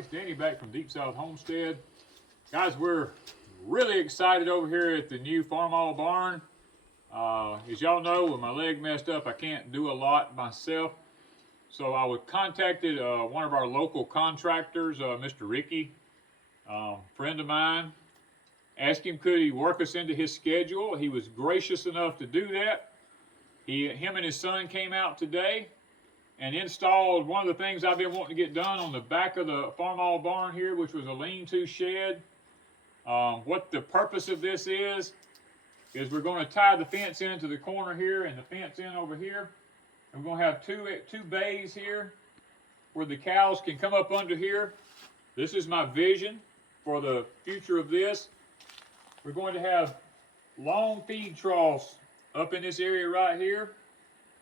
everybody, it's Danny back from Deep South Homestead. Guys, we're really excited over here at the new Farmhall barn. As y'all know, with my leg messed up, I can't do a lot myself. So I was contacted one of our local contractors, Mr. Ricky, friend of mine. Asked him could he work us into his schedule. He was gracious enough to do that. Him and his son came out today and installed one of the things I've been wanting to get done on the back of the Farmhall barn here, which was a lean-to shed. What the purpose of this is we're going to tie the fence into the corner here and the fence in over here. And we're going to have two bays here where the cows can come up under here. This is my vision for the future of this. We're going to have long feed troughs up in this area right here.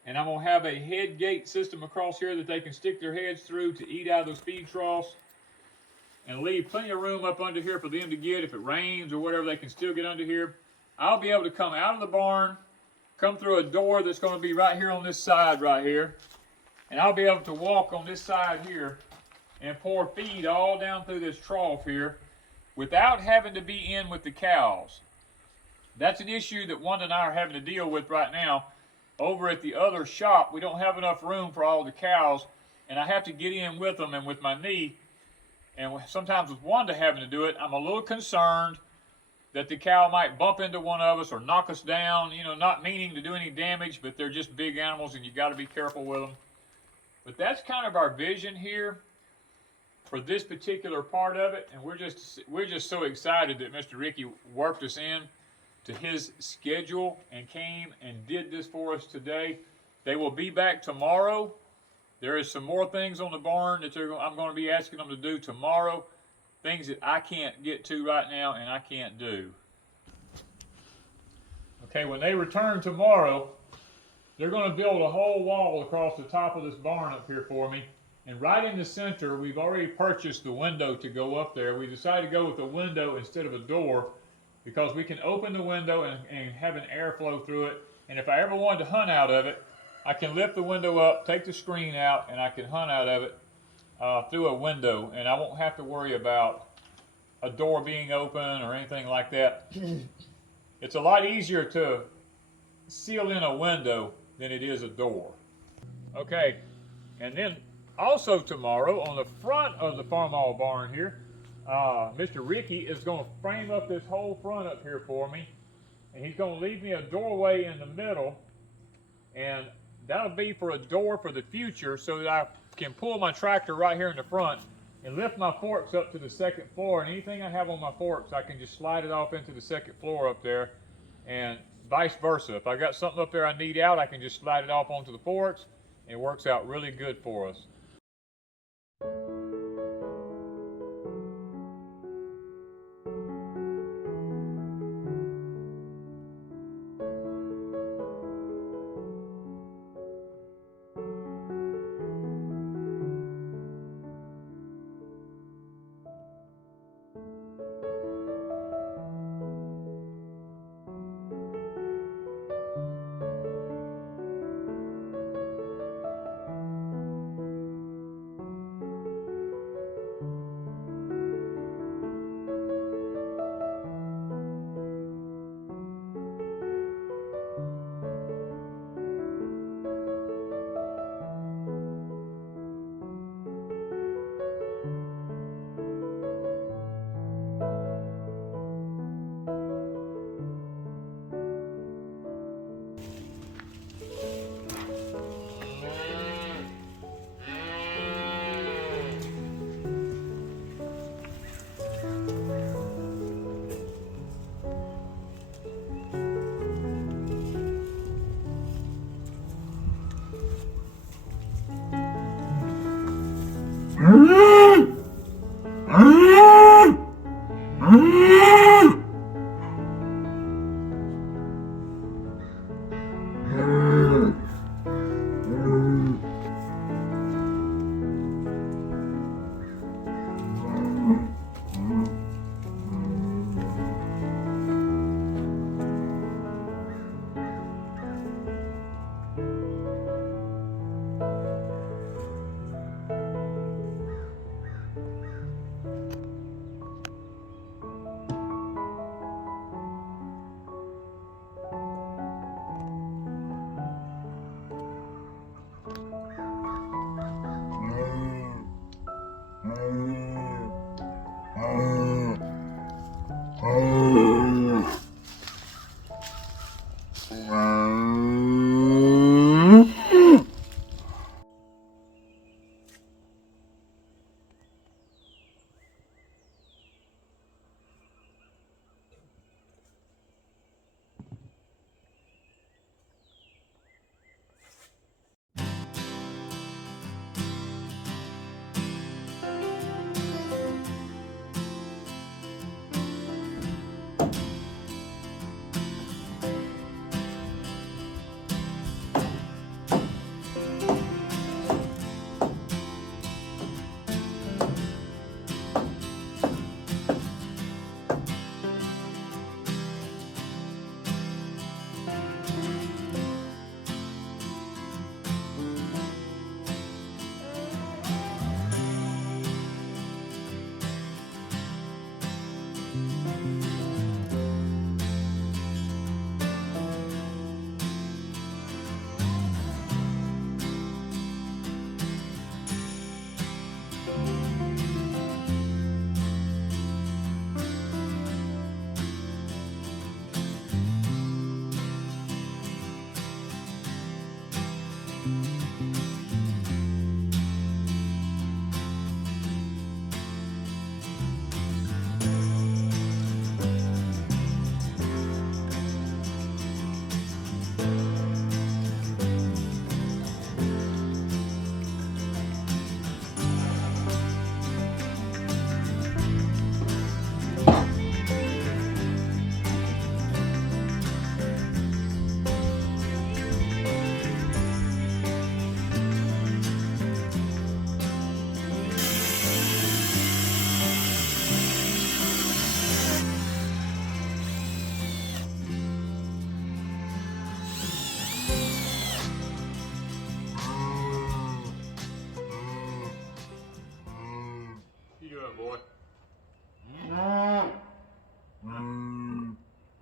And I'm going to have a head gate system across here that they can stick their heads through to eat out of those feed troughs. And leave plenty of room up under here for them to get, if it rains or whatever, they can still get under here. I'll be able to come out of the barn, come through a door that's going to be right here on this side right here. And I'll be able to walk on this side here and pour feed all down through this trough here without having to be in with the cows. That's an issue that Wanda and I are having to deal with right now. Over at the other shop, we don't have enough room for all the cows, and I have to get in with them, and with my knee, and sometimes with Wanda having to do it, I'm a little concerned that the cow might bump into one of us or knock us down, you know, not meaning to do any damage, but they're just big animals and you got to be careful with them. But that's kind of our vision here for this particular part of it, and we're just so excited that Mr. Ricky worked us in to his schedule and came and did this for us today. They will be back tomorrow. There is some more things on the barn that I'm going to be asking them to do tomorrow. Things that I can't get to right now and I can't do. Okay, when they return tomorrow, they're going to build a whole wall across the top of this barn up here for me. And right in the center, we've already purchased the window to go up there. We decided to go with a window instead of a door because we can open the window and have an airflow through it. And if I ever wanted to hunt out of it, I can lift the window up, take the screen out, and I can hunt out of it through a window, and I won't have to worry about a door being open or anything like that. It's a lot easier to seal in a window than it is a door. Okay, and then also tomorrow on the front of the Farmhall barn here, Mr. Ricky is going to frame up this whole front up here for me, and he's going to leave me a doorway in the middle, and that'll be for a door for the future so that I can pull my tractor right here in the front and lift my forks up to the second floor, and anything I have on my forks I can just slide it off into the second floor up there, and vice versa. If I got something up there I need out, I can just slide it off onto the forks, and it works out really good for us.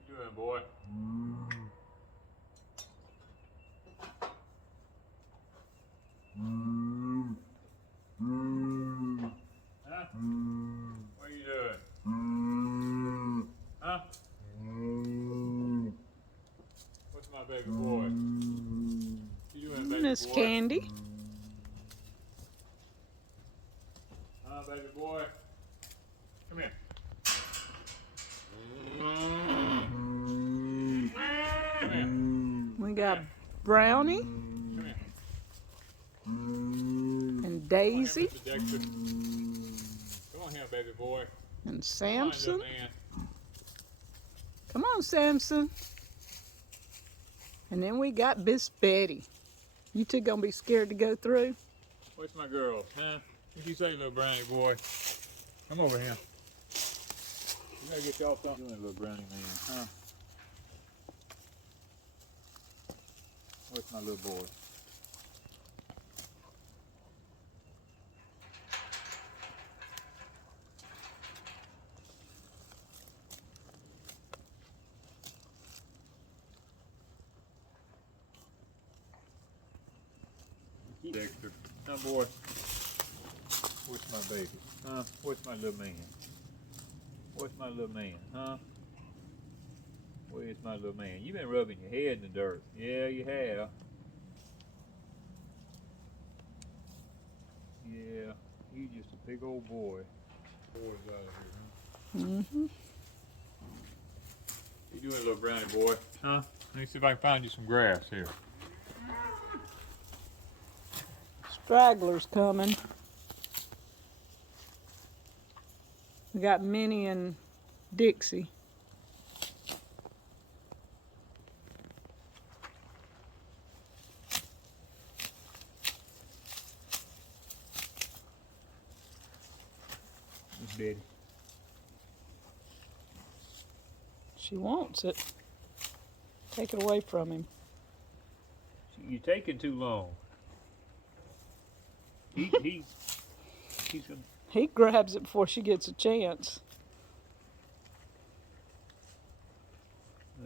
you doing, boy? Huh? What are you doing? Huh? What's my baby boy? You doing, baby Miss boy? Candy. Huh, baby boy? Come here. Come here. We got Brownie Come here. and Come Daisy on here, Mr. Dexter. Come on here, baby boy. and Come on, Samson. little man. Come on, Samson. And then we got Miss Betty. You two gonna be scared to go through? Where's my girl? Huh? What'd you say, little brownie boy? Come over here. You gotta get y'all something doing, little brownie man, huh? Where's my little boy? Dexter. Huh, boy? Where's my baby? Huh? Where's my little man? Where's my little man? Huh? Where's my little man? You've been rubbing your head in the dirt. Yeah, you have. Yeah, you just a big old boy. Boy's out of here, huh? Mm-hmm. You doing, little brownie boy? Huh? Let me see if I can find you some grass here. Stragglers coming. We got Minnie and Dixie. Miss Betty. She wants it. Take it away from him. You're taking too long. He's gonna... He grabs it before she gets a chance.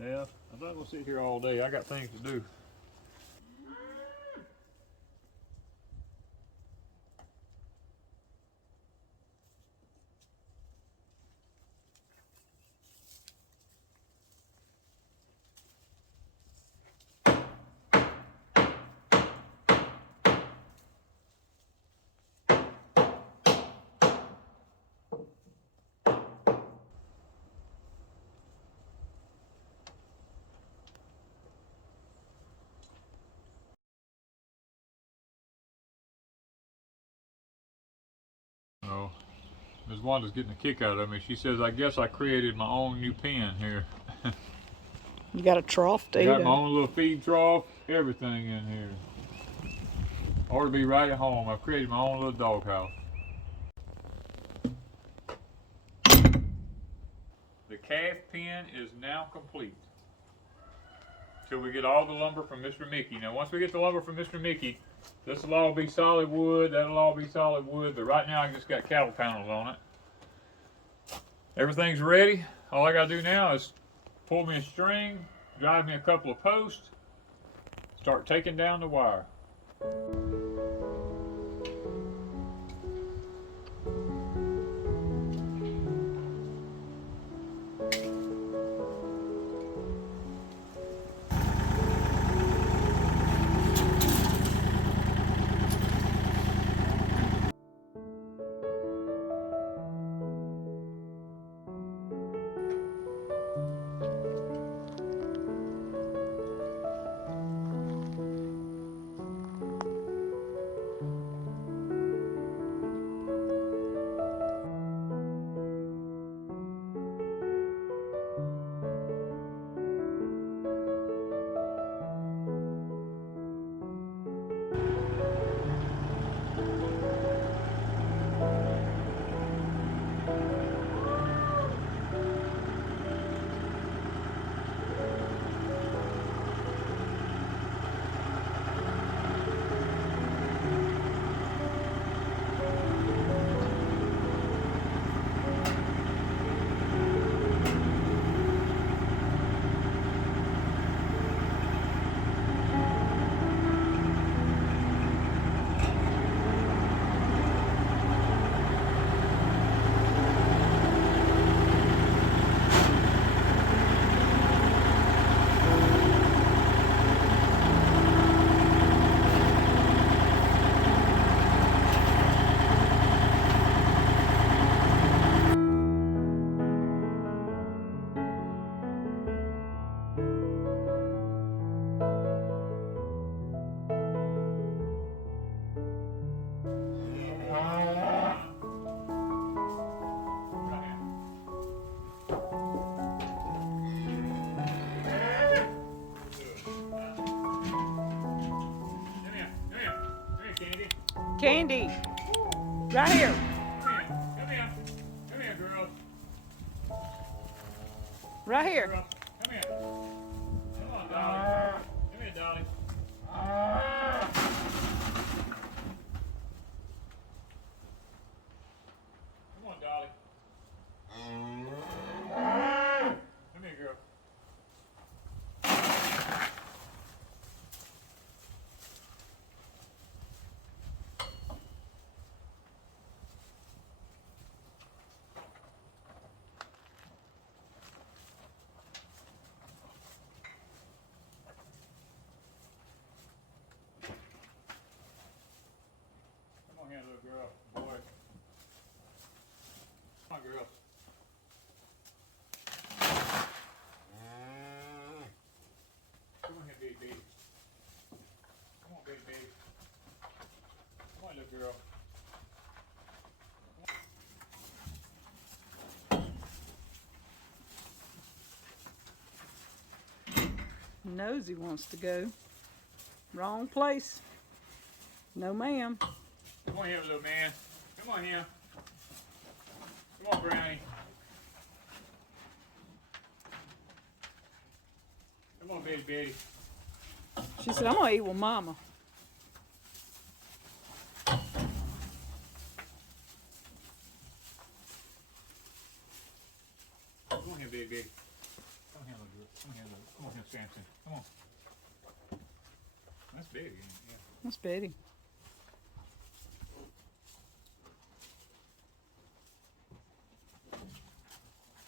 Yeah, I'm not gonna sit here all day. I got things to do. Oh, Ms. Wanda's getting a kick out of me. She says, I guess I created my own new pen here. You got a trough to eat Got my out. own little feed trough, everything in here. Ought to be right at home. I've created my own little doghouse. The calf pen is now complete. Till we get all the lumber from Mr. Mickey. Now once we get the lumber from Mr. Mickey, this will all be solid wood, that'll all be solid wood, but right now I just got cattle panels on it. Everything's ready. All I gotta do now is pull me a string, drive me a couple of posts, start taking down the wire. Candy. Right here. Come in. Come here, girl. Right here. Girl, come here. Come on, Dolly. Come here, Dolly. Come on, Dolly. Come here, girl. Come on here, little girl. Boy. Come on, girl. Come on here, baby, baby. Come on, baby, baby. Come on, little girl. Nosy wants to go. Wrong place. No, ma'am. Come on here, little man. Come on here. Come on, Brownie. Come on, baby, baby. She said, I'm gonna eat with mama. Come on here, baby, baby. Come on here, little girl. Come on here, little. Come on here, Samson. Come on. That's big. Yeah. That's Betty.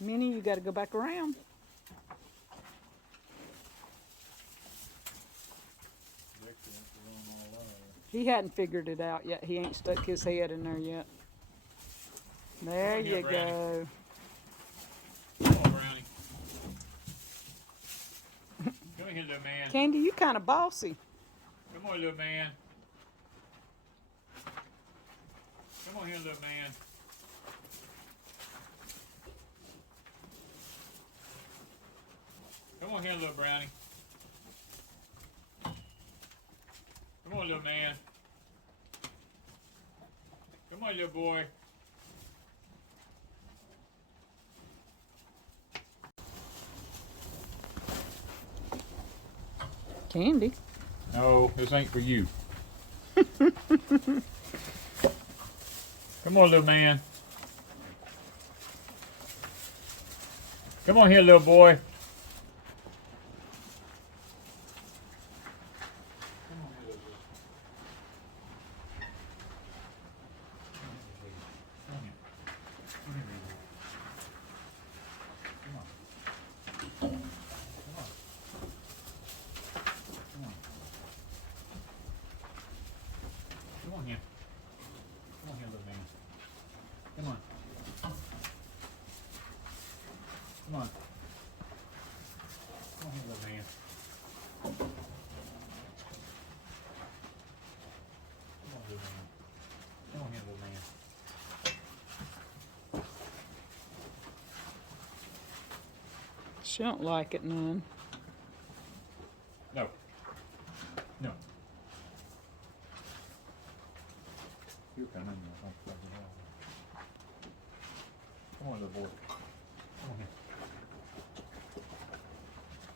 Minnie, you gotta go back around. He hadn't figured it out yet. He ain't stuck his head in there yet. There Come on here, you go. Come on, Brownie. Come here, little man. Candy, you kind of bossy. Come on, little man. Come on here, little man. Come on here, little Brownie. Come on, little man. Come on, little boy. Candy. No, this ain't for you. Come on, little man. Come on here, little boy. Come on here. Come on here, little man. Come on. Come on. Come on here, little man. Come on, little man. Come on here, little man. She don't like it none. No. No. You're coming. Come on, little boy. Come on here.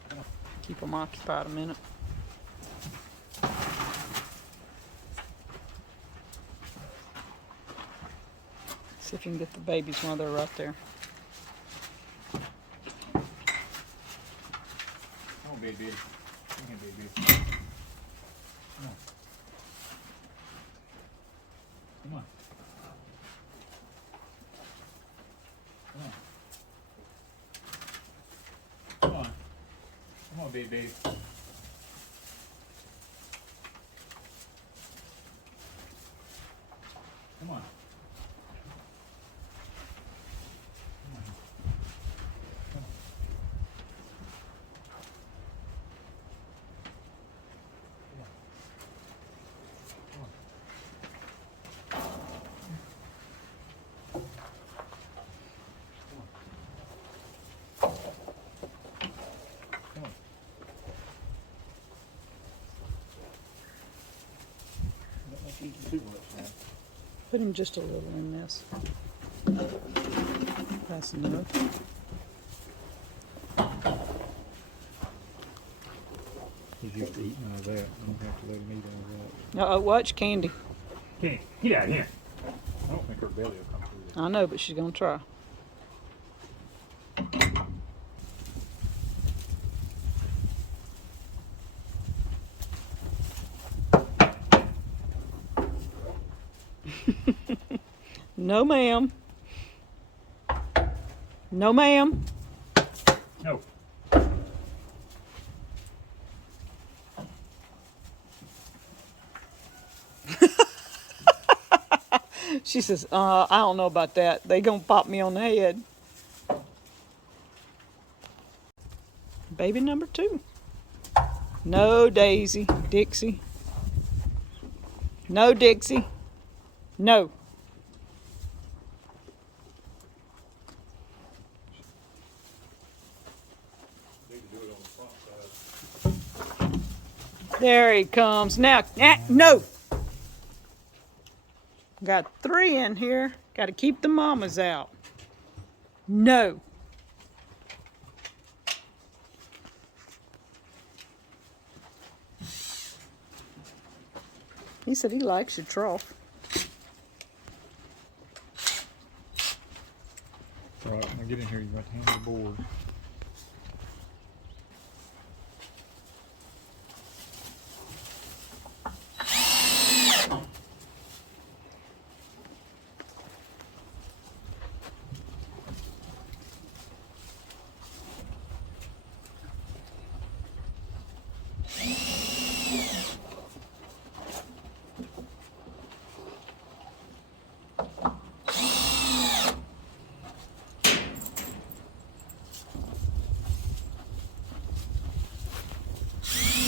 Come on. Keep them occupied a minute. See if you can get the babies while they're right there. Come on, baby. Come here, baby. Come on. Come on. Come on. Come on. Come on, baby. Come on. Put him just a little in this. That's enough. He's used to eating all that. I don't have to let him eat all that. Uh-oh, watch Candy. Candy, get out of here. I don't think her belly will come through this. I know, but she's gonna try. No, ma'am. No, ma'am. No. She says, I don't know about that. They gonna pop me on the head. Baby number 2. No, Daisy. Dixie. No, Dixie. No. There he comes. Now, no. Got 3 in here. Got to keep the mamas out. No. He said he likes your trough. All right, now get in here. You got to handle the board.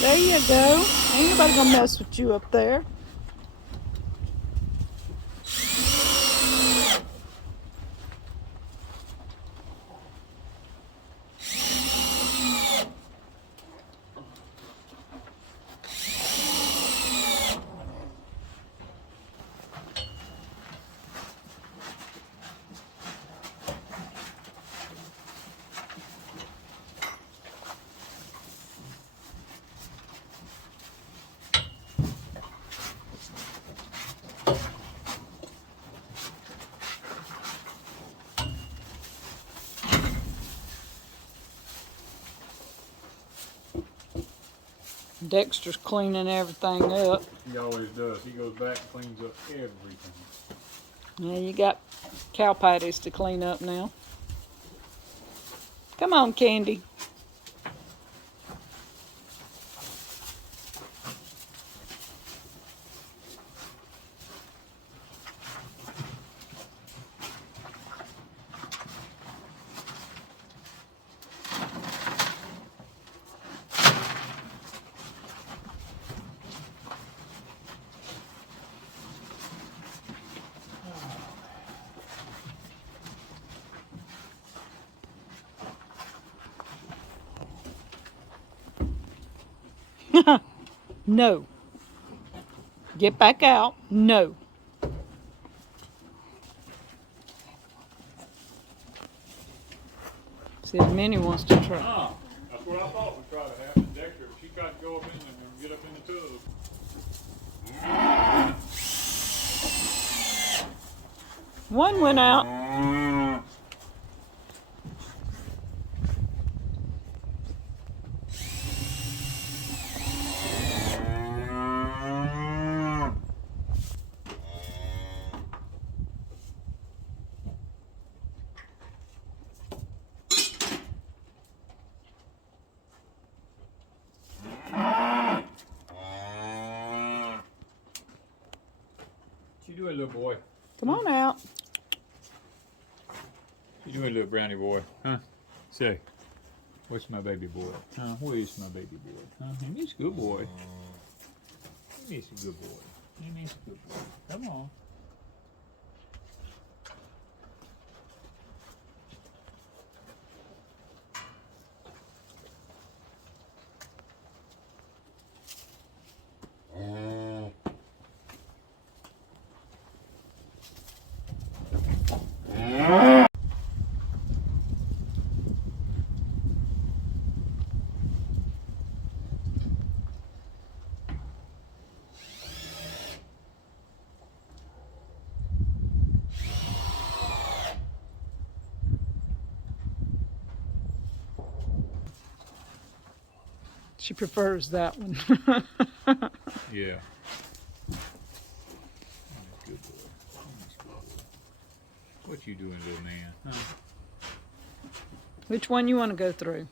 There you go. Ain't nobody gonna mess with you up there. Dexter's cleaning everything up. He always does. He goes back and cleans up everything. Now you got cow patties to clean up now. Come on, Candy. No. Get back out. No. See if Minnie wants to try. Ah, that's what I thought would try to happen. Dexter, she tried to go up in and get up in the tub. One went out. What you doing, little boy? Come on out. What you doing, little brownie boy? Huh? Say, what's my baby boy? Huh? Where is my baby boy? Huh? He's a good boy. He's a good boy. He's a good boy. Come on. She prefers that one. Yeah. What you doing, little man? Huh? Which one you want to go through?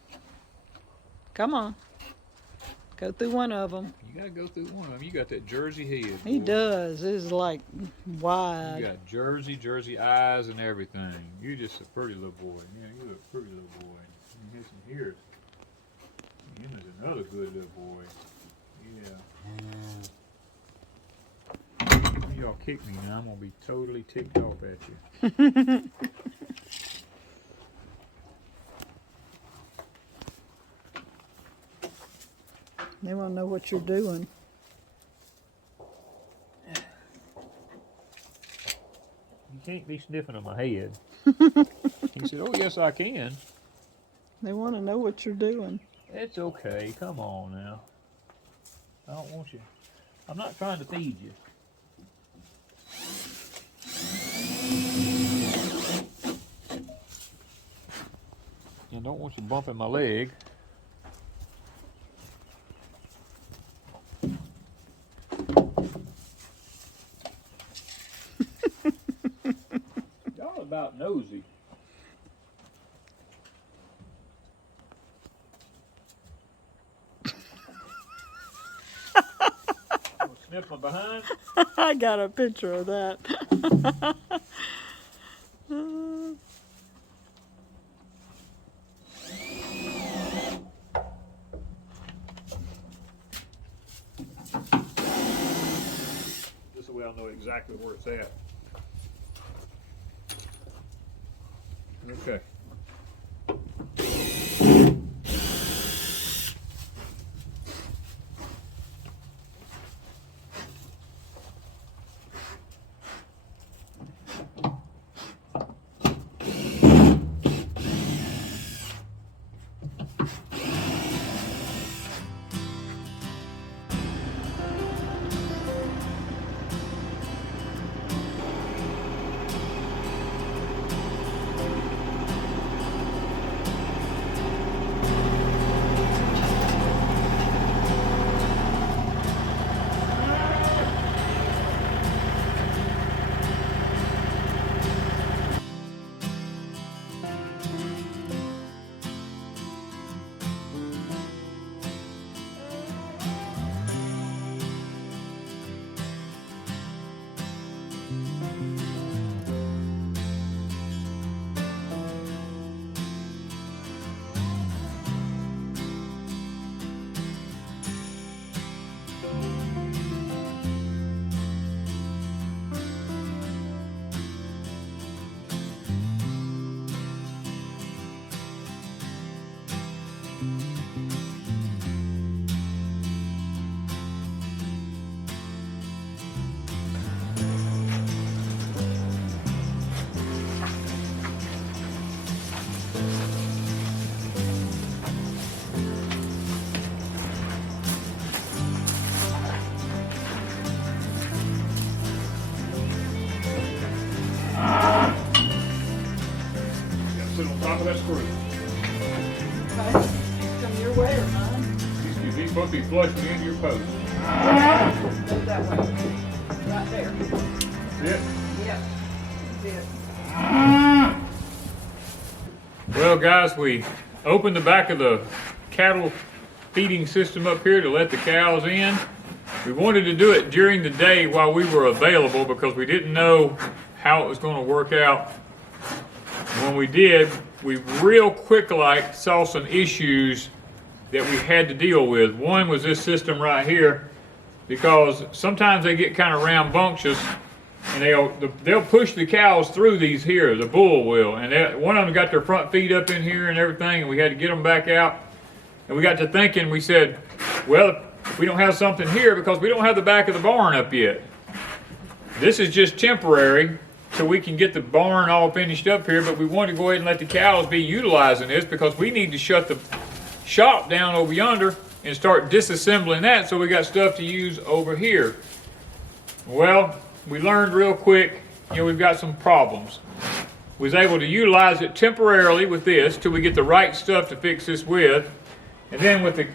Come on. Go through one of them. You gotta go through one of them. You got that Jersey head. He boy. does. It's like wide. You got Jersey eyes and everything. You're just a pretty little boy. Yeah, you're a pretty little boy. You had some ears. Him is another good little boy. Yeah. Y'all kick me now. I'm gonna be totally ticked off at you. They want to know what you're doing. You can't be sniffing on my head. He said, oh, yes, I can. They want to know what you're doing. It's okay. Come on now. I don't want you. I'm not trying to feed you. I don't want you bumping my leg. Y'all about nosy. Sniff my behind. I got a picture of that. This way I'll know exactly where it's at. Okay. Sit on top of that screw. Okay. Come your way or mine? He's supposed to be flushing into your post. Go that way. Right there. That's it? Yep. That's it. Well, guys, we opened the back of the cattle feeding system up here to let the cows in. We wanted to do it during the day while we were available because we didn't know how it was going to work out. When we did, we real quick saw some issues that we had to deal with. One was this system right here, because sometimes they get kind of rambunctious and they'll push the cows through these here, the bull will, and one of them got their front feet up in here and everything, and we had to get them back out. And we got to thinking, we said, well, we don't have something here because we don't have the back of the barn up yet. This is just temporary so we can get the barn all finished up here, but we want to go ahead and let the cows be utilizing this because we need to shut the shop down over yonder and start disassembling that so we got stuff to use over here. Well, we learned real quick, we've got some problems. We was able to utilize it temporarily with this till we get the right stuff to fix this with. And then with the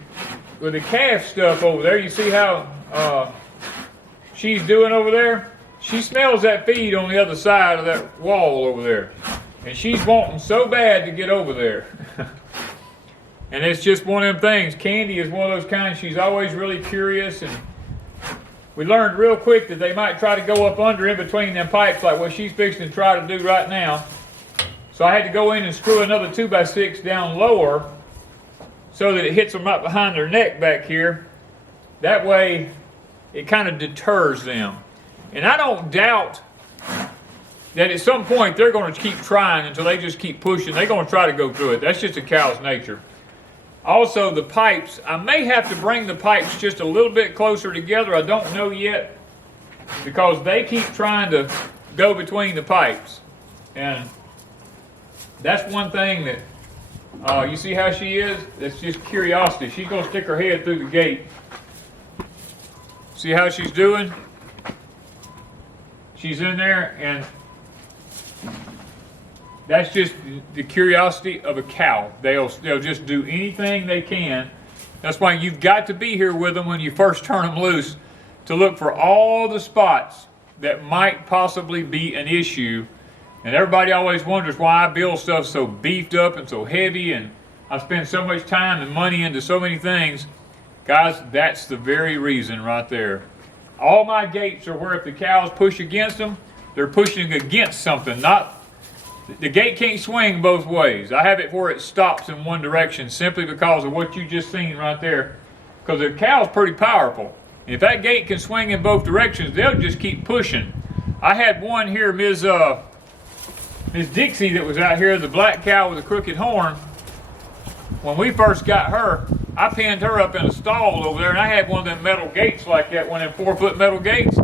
with the calf stuff over there, you see how she's doing over there? She smells that feed on the other side of that wall over there. And she's wanting so bad to get over there. And it's just one of them things. Candy is one of those kinds, she's always really curious, and we learned real quick that they might try to go up under in between them pipes like what she's fixing to try to do right now. So I had to go in and screw another 2x6 down lower so that it hits them right behind their neck back here. That way it kind of deters them. And I don't doubt that at some point they're going to keep trying until they just keep pushing. They're going to try to go through it. That's just a cow's nature. Also, the pipes, I may have to bring the pipes just a little bit closer together. I don't know yet, because they keep trying to go between the pipes. And that's one thing that, you see how she is? That's just curiosity. She's going to stick her head through the gate. See how she's doing? She's in there, and that's just the curiosity of a cow. They'll just do anything they can. That's why you've got to be here with them when you first turn them loose, to look for all the spots that might possibly be an issue. And everybody always wonders why I build stuff so beefed up and so heavy, and I spend so much time and money into so many things. Guys, that's the very reason right there. All my gates are where if the cows push against them, they're pushing against something, not. The gate can't swing both ways. I have it where it stops in one direction simply because of what you just seen right there. Because the cow's pretty powerful. And if that gate can swing in both directions, they'll just keep pushing. I had one here, Miss Dixie, that was out here, the black cow with a crooked horn. When we first got her, I pinned her up in a stall over there, and I had one of them metal gates like that, one of them 4-foot metal gates.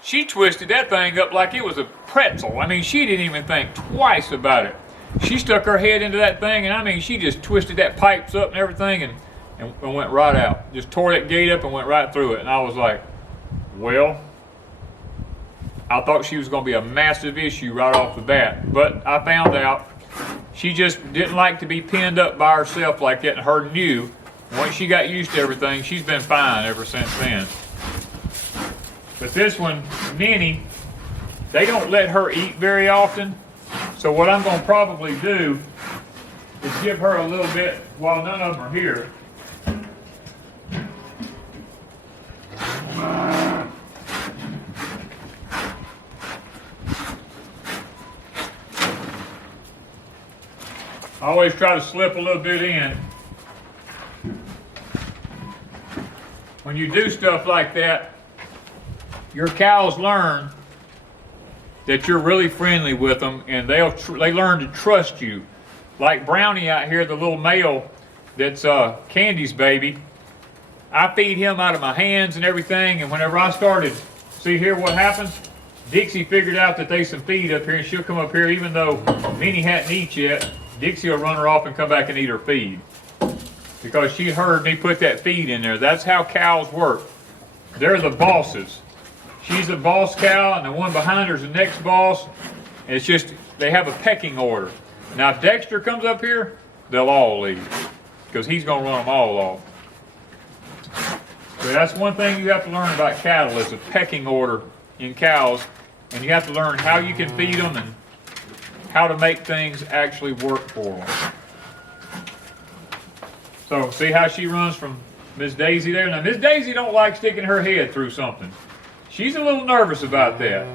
She twisted that thing up like it was a pretzel. I mean, she didn't even think twice about it. She stuck her head into that thing, and I mean, she just twisted that pipes up and everything, and went right out. Just tore that gate up and went right through it. And I was like, well, I thought she was going to be a massive issue right off the bat. But I found out she just didn't like to be pinned up by herself like that, and her knew. Once she got used to everything, she's been fine ever since then. But this one, Minnie, they don't let her eat very often. So what I'm going to probably do is give her a little bit while none of them are here. I always try to slip a little bit in. When you do stuff like that, your cows learn that you're really friendly with them, and they learn to trust you. Like Brownie out here, the little male that's Candy's baby. I feed him out of my hands and everything, and whenever I started, see here what happens? Dixie figured out that there's some feed up here, and she'll come up here even though Minnie hadn't eaten yet. Dixie will run her off and come back and eat her feed, because she heard me put that feed in there. That's how cows work. They're the bosses. She's the boss cow, and the one behind her is the next boss. And it's just, they have a pecking order. Now, if Dexter comes up here, they'll all leave, because he's going to run them all off. So that's one thing you have to learn about cattle, is a pecking order in cows. And you have to learn how you can feed them and how to make things actually work for them. So, see how she runs from Miss Daisy there? Now, Miss Daisy don't like sticking her head through something. She's a little nervous about that.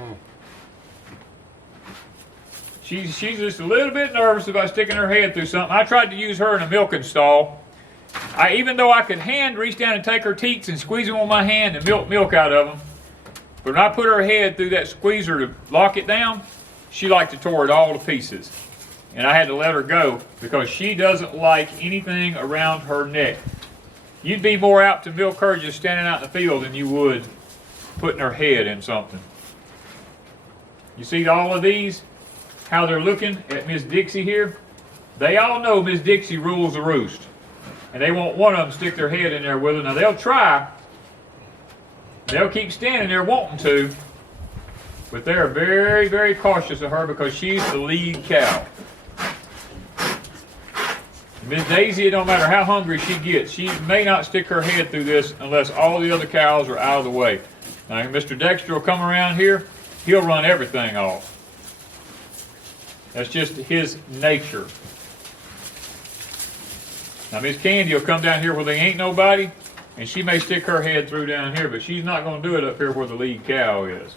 She's just a little bit nervous about sticking her head through something. I tried to use her in a milking stall. Even though I could hand reach down and take her teats and squeeze them on my hand and milk out of them, but when I put her head through that squeezer to lock it down, she liked to tore it all to pieces. And I had to let her go because she doesn't like anything around her neck. You'd be more apt to milk her just standing out in the field than you would putting her head in something. You see all of these, how they're looking at Miss Dixie here? They all know Miss Dixie rules the roost. And they won't one of them stick their head in there with her. Now they'll try. They'll keep standing there wanting to. But they're very, very cautious of her because she's the lead cow. Miss Daisy, it don't matter how hungry she gets, she may not stick her head through this unless all the other cows are out of the way. Now, Mr. Dexter will come around here, he'll run everything off. That's just his nature. Now, Miss Candy will come down here where there ain't nobody, and she may stick her head through down here, but she's not going to do it up here where the lead cow is.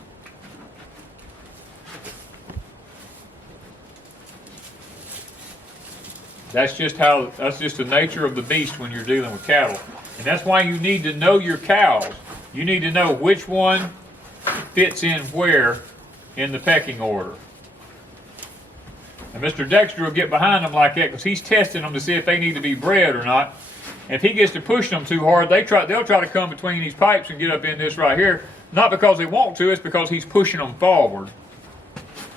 That's just the nature of the beast when you're dealing with cattle. And that's why you need to know your cows. You need to know which one fits in where in the pecking order. And Mr. Dexter will get behind them like that because he's testing them to see if they need to be bred or not. And if he gets to pushing them too hard, they'll try to come between these pipes and get up in this right here. Not because they want to, it's because he's pushing them forward.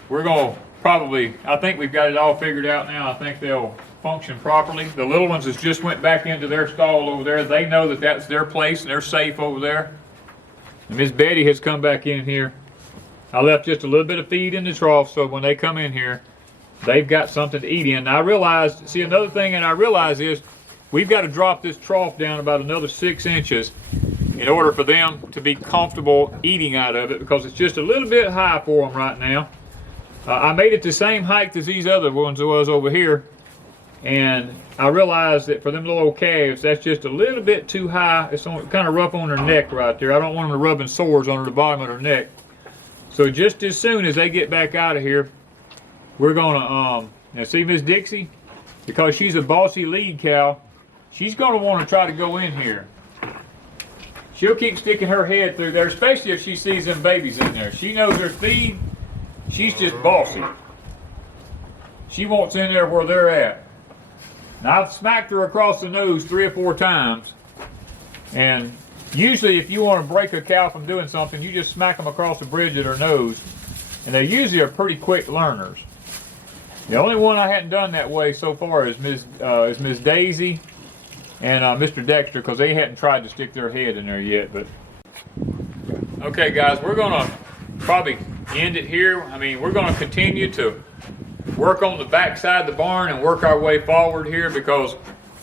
We're going to probably, I think we've got it all figured out now. I think they'll function properly. The little ones has just went back into their stall over there. They know that that's their place and they're safe over there. And Miss Betty has come back in here. I left just a little bit of feed in the trough so when they come in here, they've got something to eat in. And I realized, see, another thing that I realize is we've got to drop this trough down about another 6 inches in order for them to be comfortable eating out of it because it's just a little bit high for them right now. I made it the same height as these other ones was over here. And I realized that for them little old calves, that's just a little bit too high. It's kind of rough on their neck right there. I don't want them rubbing sores under the bottom of their neck. So just as soon as they get back out of here, we're gonna, now see Miss Dixie? Because she's a bossy lead cow, she's gonna want to try to go in here. She'll keep sticking her head through there, especially if she sees them babies in there. She knows their feed. She's just bossy. She wants in there where they're at. Now, I've smacked her across the nose 3 or 4 times. And usually if you want to break a cow from doing something, you just smack them across the bridge of their nose. And they usually are pretty quick learners. The only one I hadn't done that way so far is Miss Daisy and Mr. Dexter, because they hadn't tried to stick their head in there yet. But okay, guys, we're going to probably end it here. I mean, we're going to continue to work on the back side of the barn and work our way forward here because,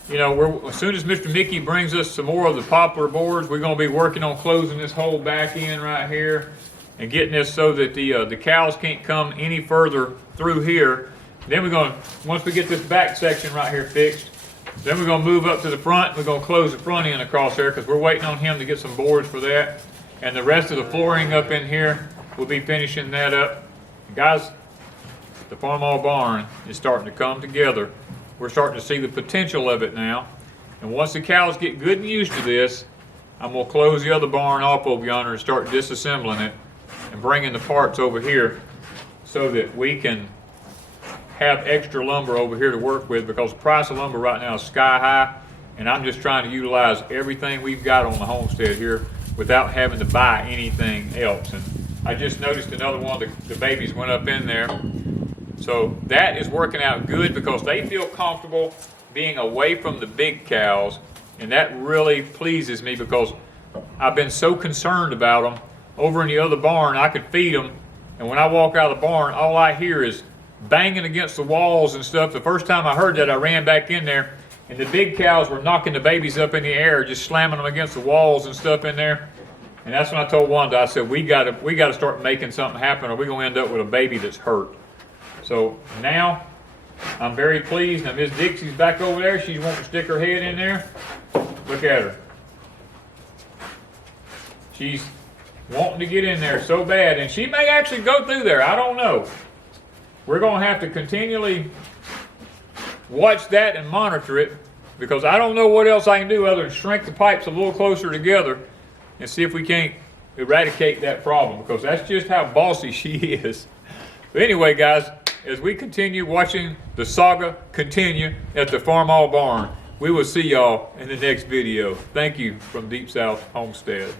you know, as soon as Mr. Mickey brings us some more of the poplar boards, we're going to be working on closing this whole back end right here and getting this so that the cows can't come any further through here. Then we're going to, once we get this back section right here fixed, then we're going to move up to the front. We're going to close the front end across there because we're waiting on him to get some boards for that. And the rest of the flooring up in here, we'll be finishing that up. Guys, the Farmhall barn is starting to come together. We're starting to see the potential of it now. And once the cows get good and used to this, I'm going to close the other barn off over yonder and start disassembling it and bringing the parts over here so that we can have extra lumber over here to work with because the price of lumber right now is sky high. And I'm just trying to utilize everything we've got on the homestead here without having to buy anything else. And I just noticed another one of the babies went up in there. So that is working out good because they feel comfortable being away from the big cows. And that really pleases me because I've been so concerned about them. Over in the other barn, I could feed them. And when I walk out of the barn, all I hear is banging against the walls and stuff. The first time I heard that, I ran back in there. And the big cows were knocking the babies up in the air, just slamming them against the walls and stuff in there. And that's when I told Wanda, I said, we gotta start making something happen or we're gonna end up with a baby that's hurt. So now, I'm very pleased. Now Miss Dixie's back over there. She's wanting to stick her head in there. Look at her. She's wanting to get in there so bad. And she may actually go through there. I don't know. We're going to have to continually watch that and monitor it because I don't know what else I can do other than shrink the pipes a little closer together and see if we can't eradicate that problem because that's just how bossy she is. But anyway, guys, as we continue watching the saga continue at the Farmhall barn, we will see y'all in the next video. Thank you from Deep South Homestead.